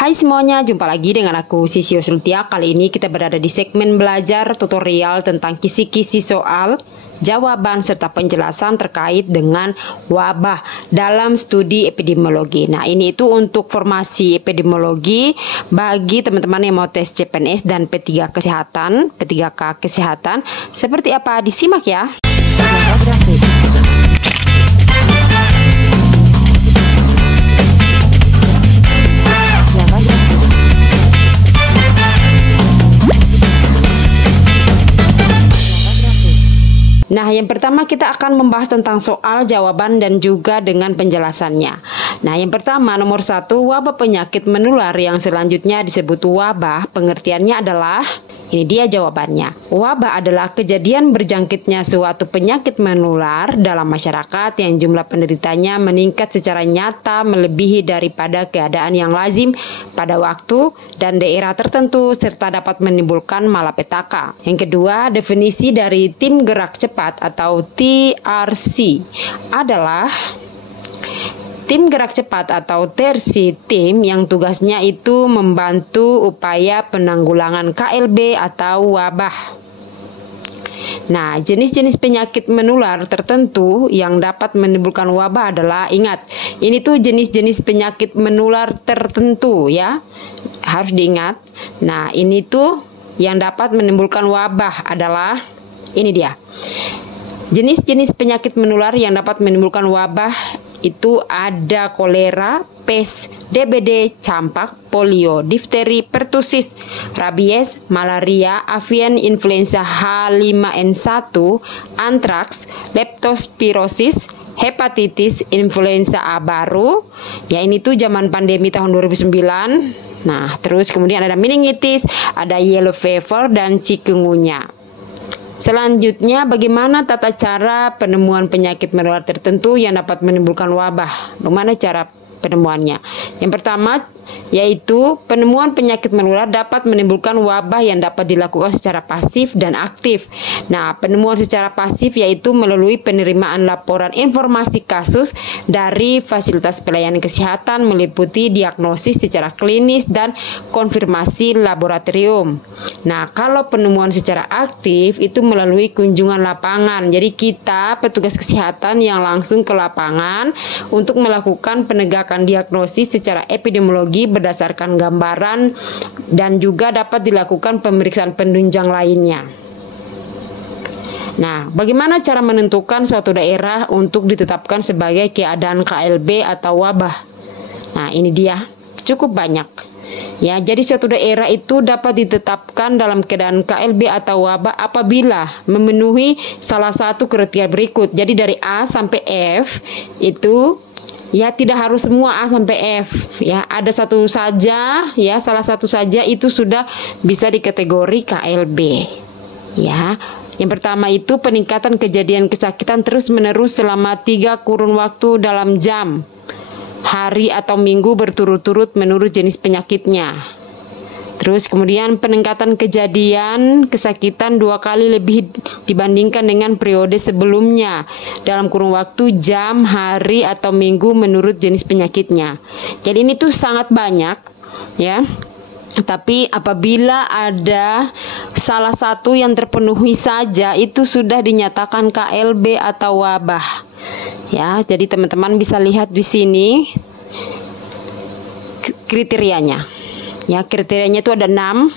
Hai semuanya, jumpa lagi dengan aku Sisi Sultia. Kali ini kita berada di segmen belajar tutorial tentang kisi-kisi soal, jawaban serta penjelasan terkait dengan wabah dalam studi epidemiologi. Nah, ini itu untuk formasi epidemiologi bagi teman-teman yang mau tes CPNS dan P3 Kesehatan, P3K Kesehatan. Seperti apa? Disimak ya. Nah, yang pertama kita akan membahas tentang soal, jawaban, dan juga dengan penjelasannya. Nah, yang pertama nomor 1, wabah penyakit menular yang selanjutnya disebut wabah. Pengertiannya adalah, ini dia jawabannya. Wabah adalah kejadian berjangkitnya suatu penyakit menular dalam masyarakat yang jumlah penderitanya meningkat secara nyata melebihi daripada keadaan yang lazim pada waktu dan daerah tertentu serta dapat menimbulkan malapetaka. Yang kedua, definisi dari tim gerak cepat atau TRC adalah tim gerak cepat atau tersi tim yang tugasnya itu membantu upaya penanggulangan KLB atau wabah. Nah, jenis-jenis penyakit menular tertentu yang dapat menimbulkan wabah adalah, ingat, ini tuh jenis-jenis penyakit menular tertentu ya, harus diingat. Nah, ini tuh yang dapat menimbulkan wabah adalah, ini dia. Jenis-jenis penyakit menular yang dapat menimbulkan wabah itu ada kolera, pes, DBD, campak, polio, difteri, pertusis, rabies, malaria, avian influenza H5N1, antraks, leptospirosis, hepatitis, influenza A baru. Ya, ini tuh zaman pandemi tahun 2009. Nah, terus kemudian ada meningitis, ada yellow fever, dan chikungunya. Selanjutnya, bagaimana tata cara penemuan penyakit menular tertentu yang dapat menimbulkan wabah? Bagaimana cara penemuannya? Yang pertama, yaitu penemuan penyakit menular dapat menimbulkan wabah yang dapat dilakukan secara pasif dan aktif. Nah, penemuan secara pasif yaitu melalui penerimaan laporan informasi kasus dari fasilitas pelayanan kesehatan meliputi diagnosis secara klinis dan konfirmasi laboratorium. Nah, kalau penemuan secara aktif itu melalui kunjungan lapangan. Jadi kita petugas kesehatan yang langsung ke lapangan untuk melakukan penegakan diagnosis secara epidemiologi berdasarkan gambaran dan juga dapat dilakukan pemeriksaan penunjang lainnya. Nah, bagaimana cara menentukan suatu daerah untuk ditetapkan sebagai keadaan KLB atau wabah? Nah, ini dia, cukup banyak. Ya, jadi suatu daerah itu dapat ditetapkan dalam keadaan KLB atau wabah apabila memenuhi salah satu kriteria berikut. Jadi dari A sampai F itu, ya tidak harus semua A sampai F ya, ada satu saja ya, salah satu saja itu sudah bisa dikategori KLB ya. Yang pertama itu peningkatan kejadian kesakitan terus-menerus selama 3 kurun waktu dalam jam, hari atau minggu berturut-turut menurut jenis penyakitnya. Terus kemudian peningkatan kejadian kesakitan 2 kali lebih dibandingkan dengan periode sebelumnya dalam kurun waktu jam, hari atau minggu menurut jenis penyakitnya. Jadi ini tuh sangat banyak ya. Tapi apabila ada salah satu yang terpenuhi saja itu sudah dinyatakan KLB atau wabah. Ya, jadi teman-teman bisa lihat di sini kriterianya. Ya, kriterianya itu ada 6.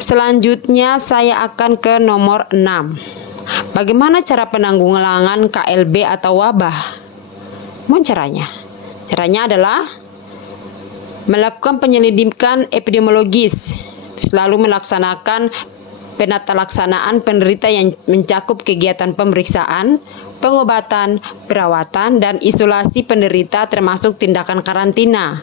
Selanjutnya saya akan ke nomor 6. Bagaimana cara penanggulangan KLB atau wabah? Mohon caranya. Caranya adalah melakukan penyelidikan epidemiologis, selalu melaksanakan penata laksanaan penderita yang mencakup kegiatan pemeriksaan, pengobatan, perawatan, dan isolasi penderita termasuk tindakan karantina.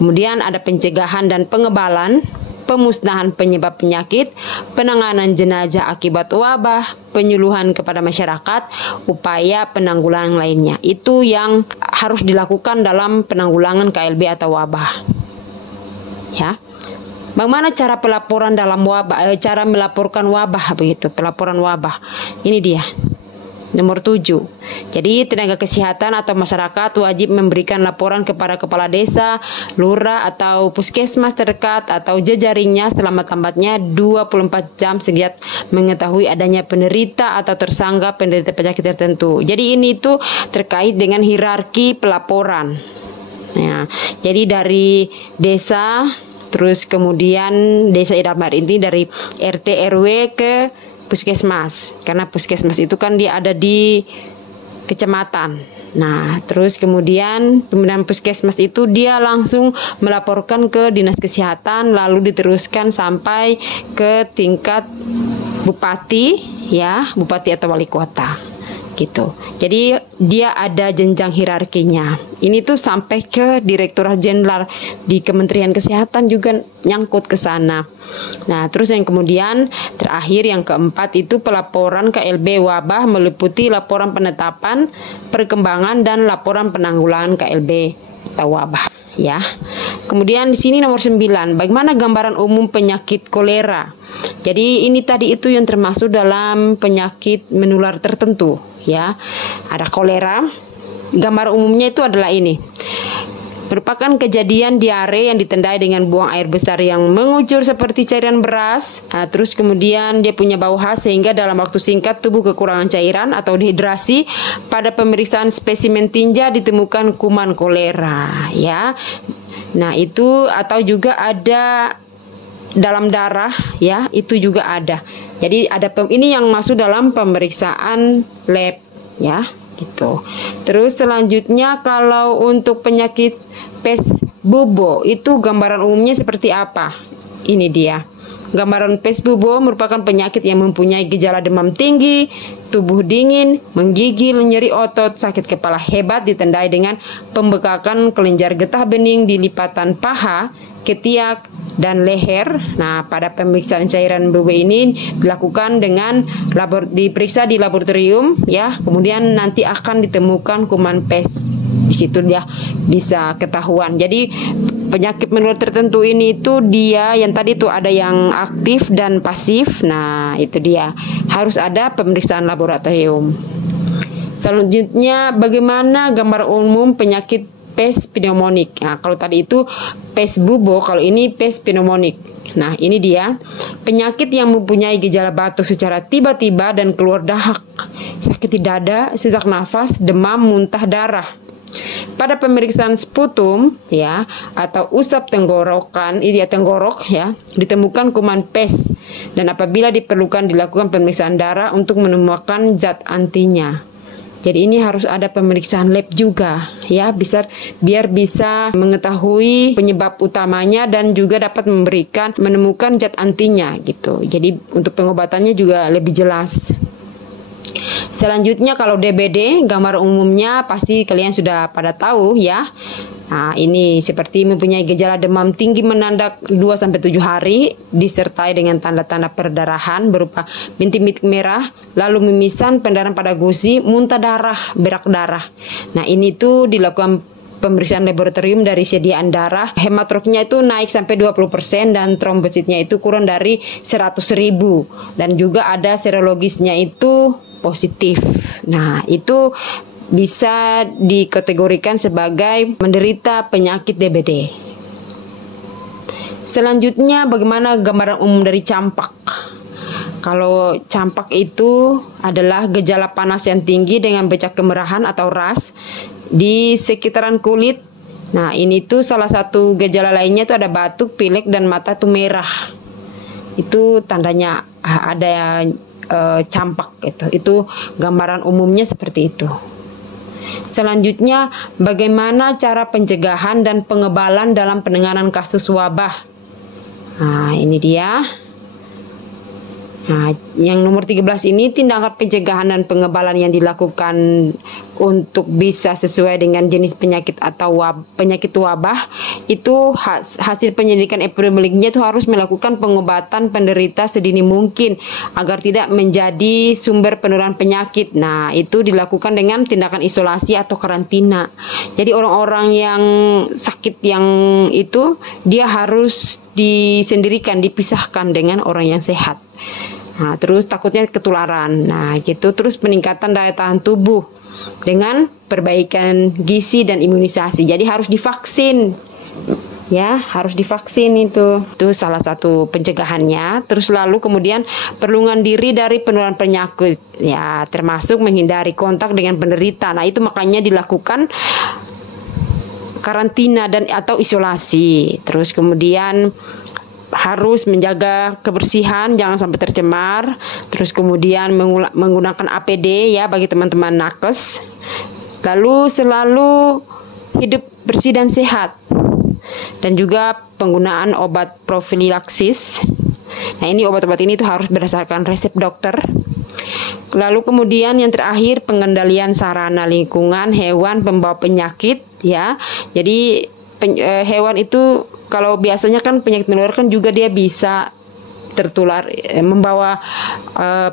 Kemudian ada pencegahan dan pengebalan, pemusnahan penyebab penyakit, penanganan jenazah akibat wabah, penyuluhan kepada masyarakat, upaya penanggulangan lainnya. Itu yang harus dilakukan dalam penanggulangan KLB atau wabah. Ya. Bagaimana cara pelaporan dalam wabah, cara melaporkan wabah begitu, pelaporan wabah. Ini dia. Nomor 7. Jadi tenaga kesehatan atau masyarakat wajib memberikan laporan kepada kepala desa, lurah atau puskesmas terdekat atau jejaringnya selama lambatnya 24 jam sejak mengetahui adanya penderita atau tersangka penderita penyakit tertentu. Jadi ini tuh terkait dengan hierarki pelaporan. Ya, jadi dari desa, terus kemudian desa dalam hal ini dari RT RW ke puskesmas, karena puskesmas itu kan dia ada di kecamatan. Nah, terus kemudian pimpinan puskesmas itu dia langsung melaporkan ke dinas kesehatan, lalu diteruskan sampai ke tingkat bupati, ya, bupati atau wali kota. Gitu. Jadi dia ada jenjang hierarkinya. Ini tuh sampai ke Direktorat Jenderal di Kementerian Kesehatan juga nyangkut ke sana. Nah, terus yang kemudian terakhir yang keempat itu pelaporan KLB wabah meliputi laporan penetapan, perkembangan dan laporan penanggulangan KLB atau wabah, ya. Kemudian di sini nomor 9, bagaimana gambaran umum penyakit kolera. Jadi ini tadi itu yang termasuk dalam penyakit menular tertentu, ya. Ada kolera. Gambar umumnya itu adalah ini. Merupakan kejadian diare yang ditandai dengan buang air besar yang mengucur seperti cairan beras. Nah, terus kemudian dia punya bau khas sehingga dalam waktu singkat tubuh kekurangan cairan atau dehidrasi. Pada pemeriksaan spesimen tinja ditemukan kuman kolera, ya. Nah, itu atau juga ada dalam darah, ya, itu juga ada. Jadi ada ini yang masuk dalam pemeriksaan lab, ya, gitu. Terus selanjutnya kalau untuk penyakit pes bubo itu gambaran umumnya seperti apa? Ini dia. Gambaran pes bubo merupakan penyakit yang mempunyai gejala demam tinggi, tubuh dingin, menggigil, nyeri otot, sakit kepala hebat ditandai dengan pembekakan kelenjar getah bening di lipatan paha, ketiak, dan leher. Nah, pada pemeriksaan cairan bubo ini dilakukan dengan diperiksa di laboratorium, ya. Kemudian nanti akan ditemukan kuman pes. Di situ dia bisa ketahuan. Jadi penyakit menular tertentu ini itu dia yang tadi itu ada yang aktif dan pasif. Nah, itu dia. Harus ada pemeriksaan laboratorium. Selanjutnya bagaimana gambar umum penyakit pes pneumonik. Nah, kalau tadi itu pes bubo, kalau ini pes pneumonik. Nah, ini dia penyakit yang mempunyai gejala batuk secara tiba-tiba dan keluar dahak, sakit di dada, sesak nafas, demam, muntah darah. Pada pemeriksaan sputum, ya, atau usap tenggorokan, tenggorok, ya, ditemukan kuman pes dan apabila diperlukan dilakukan pemeriksaan darah untuk menemukan zat antinya. Jadi ini harus ada pemeriksaan lab juga, ya, biar bisa mengetahui penyebab utamanya dan juga dapat menemukan zat antinya gitu. Jadi untuk pengobatannya juga lebih jelas. Selanjutnya kalau DBD, gambar umumnya pasti kalian sudah pada tahu, ya. Nah, ini seperti mempunyai gejala demam tinggi menandak 2-7 hari disertai dengan tanda-tanda perdarahan berupa bintik-bintik merah, lalu mimisan, pendarahan pada gusi, muntah darah, berak darah. Nah, ini tuh dilakukan pemeriksaan laboratorium dari sediaan darah. Hematroknya itu naik sampai 20% dan trombositnya itu kurang dari 100.000 dan juga ada serologisnya itu positif. Nah, itu bisa dikategorikan sebagai menderita penyakit DBD. Selanjutnya bagaimana gambaran umum dari campak. Kalau campak itu adalah gejala panas yang tinggi dengan bercak kemerahan atau ras di sekitaran kulit. Nah, ini tuh salah satu gejala lainnya itu ada batuk, pilek, dan mata tuh merah. Itu tandanya ada campak gitu. Itu gambaran umumnya seperti itu. Selanjutnya, bagaimana cara pencegahan dan pengebalan dalam penanganan kasus wabah. Nah, ini dia. Nah, yang nomor 13 ini tindakan pencegahan dan pengebalan yang dilakukan untuk bisa sesuai dengan jenis penyakit atau penyakit wabah itu hasil penyelidikan epidemiolognya itu harus melakukan pengobatan penderita sedini mungkin agar tidak menjadi sumber penularan penyakit. Nah, itu dilakukan dengan tindakan isolasi atau karantina. Jadi orang-orang yang sakit yang itu dia harus disendirikan, dipisahkan dengan orang yang sehat. Nah, terus takutnya ketularan. Nah, gitu. Terus peningkatan daya tahan tubuh dengan perbaikan gizi dan imunisasi. Jadi harus divaksin. Ya, harus divaksin itu. Itu salah satu pencegahannya. Terus lalu kemudian perlindungan diri dari penularan penyakit. Ya, termasuk menghindari kontak dengan penderita. Nah, itu makanya dilakukan karantina dan atau isolasi. Terus kemudian harus menjaga kebersihan, jangan sampai tercemar. Terus kemudian menggunakan APD ya bagi teman-teman nakes. Lalu selalu hidup bersih dan sehat. Dan juga penggunaan obat profilaksis. Nah, ini obat-obat ini tuh harus berdasarkan resep dokter. Lalu kemudian yang terakhir pengendalian sarana lingkungan hewan pembawa penyakit ya. Jadi hewan itu kalau biasanya kan penyakit menular kan juga dia bisa tertular membawa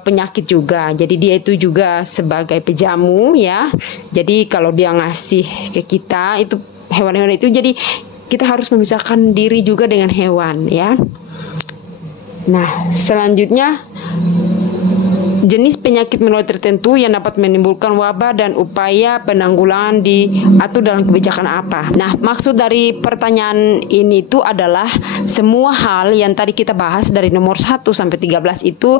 penyakit juga. Jadi dia itu juga sebagai pejamu ya. Jadi kalau dia ngasih ke kita itu hewan-hewan itu, jadi kita harus memisahkan diri juga dengan hewan ya. Nah, selanjutnya jenis penyakit menular tertentu yang dapat menimbulkan wabah dan upaya penanggulangan diatur dalam kebijakan apa. Nah, maksud dari pertanyaan ini itu adalah semua hal yang tadi kita bahas dari nomor 1 sampai 13 itu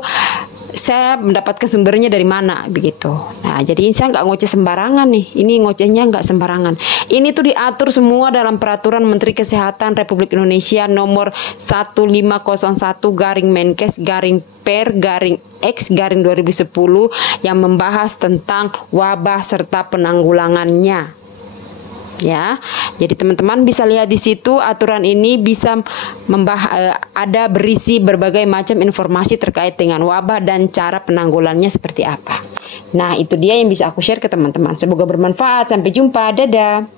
saya mendapatkan sumbernya dari mana begitu. Nah, jadi saya nggak ngoceh sembarangan nih. Ini ngocehnya nggak sembarangan. Ini tuh diatur semua dalam Peraturan Menteri Kesehatan Republik Indonesia nomor 1501-Menkes-Per-X-2010 yang membahas tentang wabah serta penanggulangannya. Ya, jadi teman-teman bisa lihat di situ aturan ini bisa ada berisi berbagai macam informasi terkait dengan wabah dan cara penanggulangannya seperti apa. Nah, itu dia yang bisa aku share ke teman-teman. Semoga bermanfaat. Sampai jumpa. Dadah.